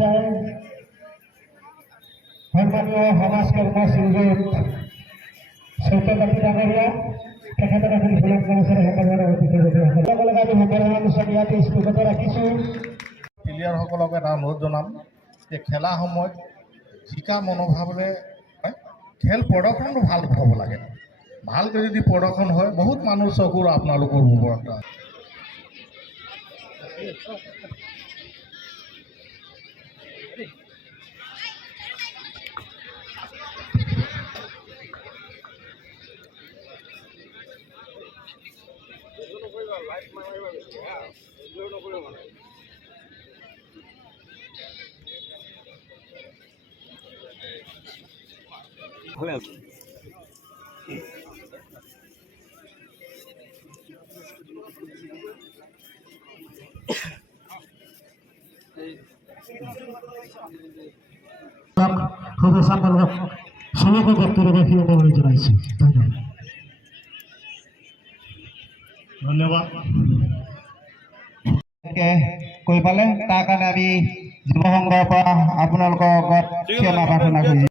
মহাশয় সন্মানীয় সমাজকৰ্ম শ্ৰীযুত চৈতন্যপতি ডাঙৰীয়া তেখেতৰ এখন ফুলক মঞ্চৰে সকলোৰে সকলোকে আমি সকলোৰে মঞ্চত ইয়াতে স্থগিত ৰাখিছোঁ। প্লেয়াৰসকলক এটা অনুৰোধ জনাম যে খেলা সময়ত জিকা মনোভাৱেৰে খেল প্ৰদৰ্শনটো ভাল হ'ব লাগে। ভালকৈ যদি প্ৰদৰ্শন হয় বহুত মানুহ চকুৰ আপোনালোকৰ ওপৰত ভালে আছে। সদস্যসকলক সমগ্ৰ ব্যক্তিগত অনুৰোধ জনাইছোঁ। ধন্যবাদ। কৈ পালে তাৰ কাৰণে আমি যুৱ সংঘৰ পৰা আপোনালোকৰ আগত ক্ষমা প্ৰাৰ্থনা কৰিছোঁ।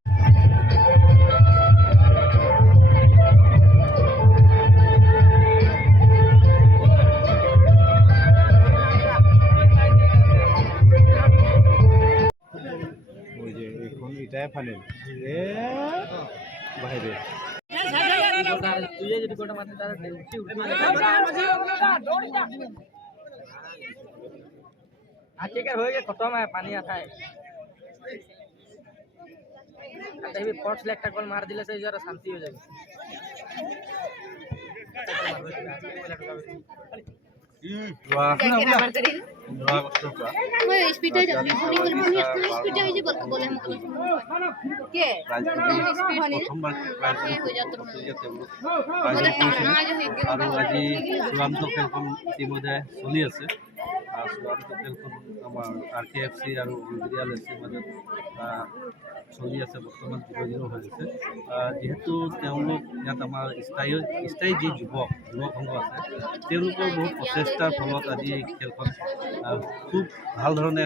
ইটাই ফাইনেল বাহিরে खत्म है पानी आता है फर्स्ट ले एक गोल मार दिले से जरा शांति हो जाएगी। আজি চূড়ান্ত খেলখন ইতিমধ্যে চলি আছে। চূড়ান্ত খেলখন আমাৰ RKFC আৰু ইম্পেৰিয়েল FC মাজত চলি আছে। বৰ্তমান 0-0 হৈ আছে। যিহেতু তেওঁলোক ইয়াত আমাৰ স্থায়ী যি যুৱক সংঘ আছে তেওঁলোকৰ বহুত প্ৰচেষ্টাৰ ফলত আজি খেলখন খুব ভাল ধৰণে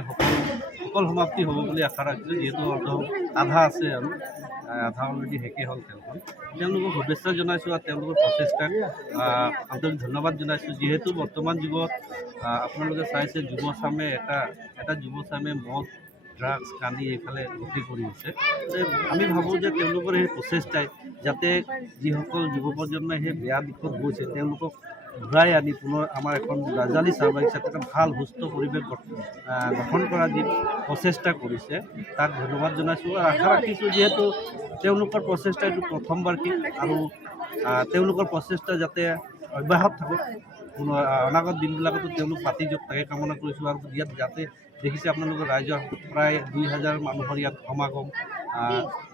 সফল সমাপ্তি হ'ব বুলি আশা ৰাখিছোঁ। যিহেতু আধা আছে আৰু আধা অলৰেডি শেষেই হ'ল খেলখন। তেওঁলোকক শুভেচ্ছা জনাইছোঁ আৰু তেওঁলোকৰ প্ৰচেষ্টাক আন্তৰিক ধন্যবাদ জনাইছোঁ। যিহেতু বৰ্তমান যুগত আপোনালোকে চাইছে যুৱচামে এটা যুৱচামে মদ ড্ৰাগছ কান্দি এইফালে গতি কৰি আছে। আমি ভাবোঁ যে তেওঁলোকৰ সেই প্ৰচেষ্টাই যাতে যিসকল যুৱ প্ৰজন্মই সেই বেয়া দিশত গৈছে তেওঁলোকক ঘূৰাই আনি পুনৰ আমাৰ এখন ৰাজালী চাহ বাগিচাত এটা ভাল সুস্থ পৰিৱেশ গঠন কৰা যি প্ৰচেষ্টা কৰিছে তাক ধন্যবাদ জনাইছোঁ আৰু আশা ৰাখিছোঁ যিহেতু তেওঁলোকৰ প্ৰচেষ্টা এইটো প্ৰথমবাৰ্ষিক আৰু তেওঁলোকৰ প্ৰচেষ্টা যাতে অব্যাহত থাকক। অনাগত দিনবিলাকতো তেওঁলোক পাতি যাওক তাকে কামনা কৰিছোঁ। আৰু ইয়াত যাতে দেখিছে আপোনালোকৰ ৰাইজৰ প্ৰায় 2000 মানুহৰ ইয়াত সমাগম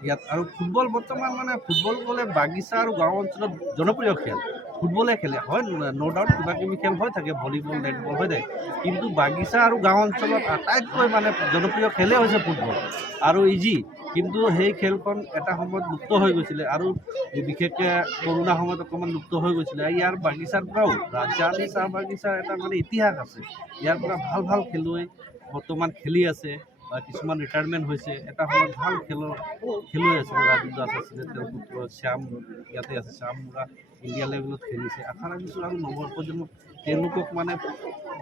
ইয়াত। আৰু ফুটবল বৰ্তমান মানে ফুটবল ক'লে বাগিচা আৰু গাঁও অঞ্চলত জনপ্ৰিয় খেল। ফুটবলে খেলে হয় ন' ডাউট কিবা কিবি খেল হৈ থাকে ভলীবল নেটবল হৈ থাকে, কিন্তু বাগিচা আৰু গাঁও অঞ্চলত আটাইতকৈ মানে জনপ্ৰিয় খেলেই হৈছে ফুটবল আৰু ইজি। কিন্তু সেই খেলখন এটা সময়ত লুপ্ত হৈ গৈছিলে আৰু বিশেষকৈ কৰোণা সময়ত অকণমান লুপ্ত হৈ গৈছিলে। ইয়াৰ বাগিচাৰ পৰাও ৰাজালী চাহ বাগিচাৰ এটা মানে ইতিহাস আছে। ইয়াৰ পৰা ভাল খেলুৱৈ বৰ্তমান খেলি আছে বা কিছুমান ৰিটায়াৰমেণ্ট হৈছে। এটা সময়ত ভাল খেলুৱৈ আছিলে। ৰাজীৱ দাস আছিলে, তেওঁৰ পুত্ৰ শ্যাম ইয়াতে আছে। শ্যাম মুৰা ইণ্ডিয়া লেভেলত খেলিছে। আশা ৰাখিছোঁ আৰু নৱপ্ৰজন্ম তেওঁলোকক মানে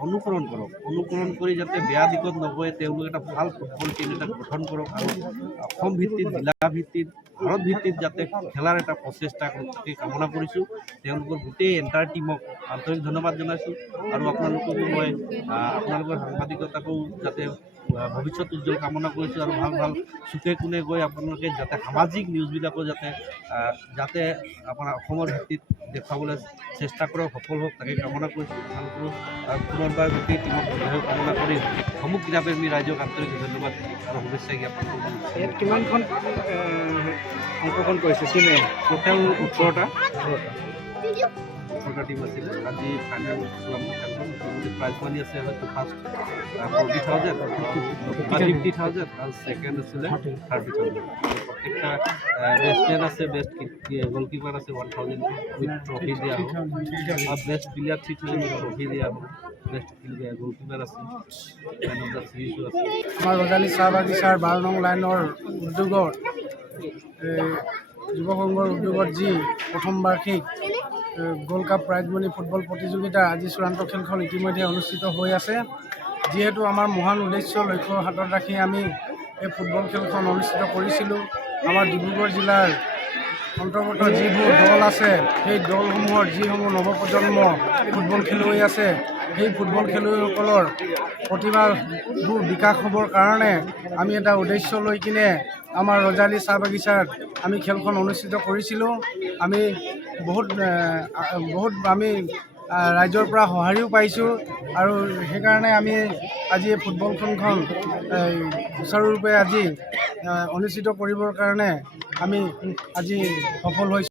অনুকৰণ কৰি যাতে বেয়া দিশত নগৈ তেওঁলোক এটা ভাল ফুটবল টিম এটা গঠন কৰক আৰু অসম ভিত্তিত জিলা ভিত্তিত ভাৰত ভিত্তিত যাতে খেলাৰ এটা প্ৰচেষ্টা তাকে কামনা কৰিছোঁ। তেওঁলোকৰ গোটেই এণ্টাৰ টীমক আন্তৰিক ধন্যবাদ জনাইছোঁ আৰু আপোনালোককো মই আপোনালোকৰ সাংবাদিকতাকো যাতে ভৱিষ্যত উজ্জ্বল কামনা কৰিছোঁ আৰু ভাল চুকে কোণে গৈ আপোনালোকে যাতে সামাজিক নিউজবিলাকো যাতে আপোনাৰ অসমৰ ভিত্তিত দেখুৱাবলৈ চেষ্টা কৰক, সফল হওক তাকে কামনা কৰিছোঁ। আপোনালোকৰো পুনৰবাৰ গোটেই টিমক বিজয় কামনা কৰি সমূহ ক্ৰীড়াপ্ৰেমী ৰাইজক আন্তৰিক ধন্যবাদ আৰু শুভেচ্ছা জ্ঞাপন কৰিছোঁ। ইয়াত কিমানখন অংশগ্ৰহণ কৰিছে টিমে? টোটেল 18টা টিম আছিলে। আজি ফাইনেল চূড়ান্ত খেলখন প্ৰাইজ মানি আছে হয়তো ফাৰ্ষ্ট 40,000 50,000 আৰু ছেকেণ্ড আছিলে 30,000। প্রত্যেকটা বেস্টম্যান আছে, বেস্ট গোলকিপার আছে 1000 উইথ ট্রফি দেওয়া হোক, আর বেস্ট প্লেয়ার 3000 ট্রফি দেওয়া হোক, বেস্ট গোলকিপার আছে, ম্যান অফ দ্য সিরিজও আছে। আমাৰ ৰজালি চাহ বাগিচাৰ 12 নং লাইনৰ উদ্যোগত যুৱ সংঘৰ উদ্যোগত যি প্ৰথম বাৰ্ষিক gold cup prize money football প্ৰতিযোগিতা আজি চূড়ান্ত খেলখন ইতিমধ্যে অনুষ্ঠিত হৈ আছে। যিহেতু আমাৰ মহান উদ্দেশ্য লক্ষ্য হাতত ৰাখি আমি এই ফুটবল খেলখন অনুষ্ঠিত কৰিছিলোঁ। আমাৰ ডিব্ৰুগড় জিলাৰ অন্তৰ্গত যিবোৰ দল আছে সেই দলসমূহৰ যিসমূহ নৱপ্ৰজন্ম ফুটবল খেলুৱৈ আছে সেই ফুটবল খেলুৱৈসকলৰ প্ৰতিভাবোৰ বিকাশ হ'বৰ কাৰণে আমি এটা উদ্দেশ্য লৈ কিনে আমাৰ ৰজালি চাহ বাগিচাত আমি খেলখন অনুষ্ঠিত কৰিছিলোঁ। আমি বহুত আমি ৰাইজৰ পৰা সঁহাৰিও পাইছোঁ আৰু সেইকাৰণে আমি আজি এই ফুটবল খেলখন সুচাৰুৰূপে আজি অনুষ্ঠিত কৰিবৰ কাৰণে আমি আজি সফল হৈছোঁ।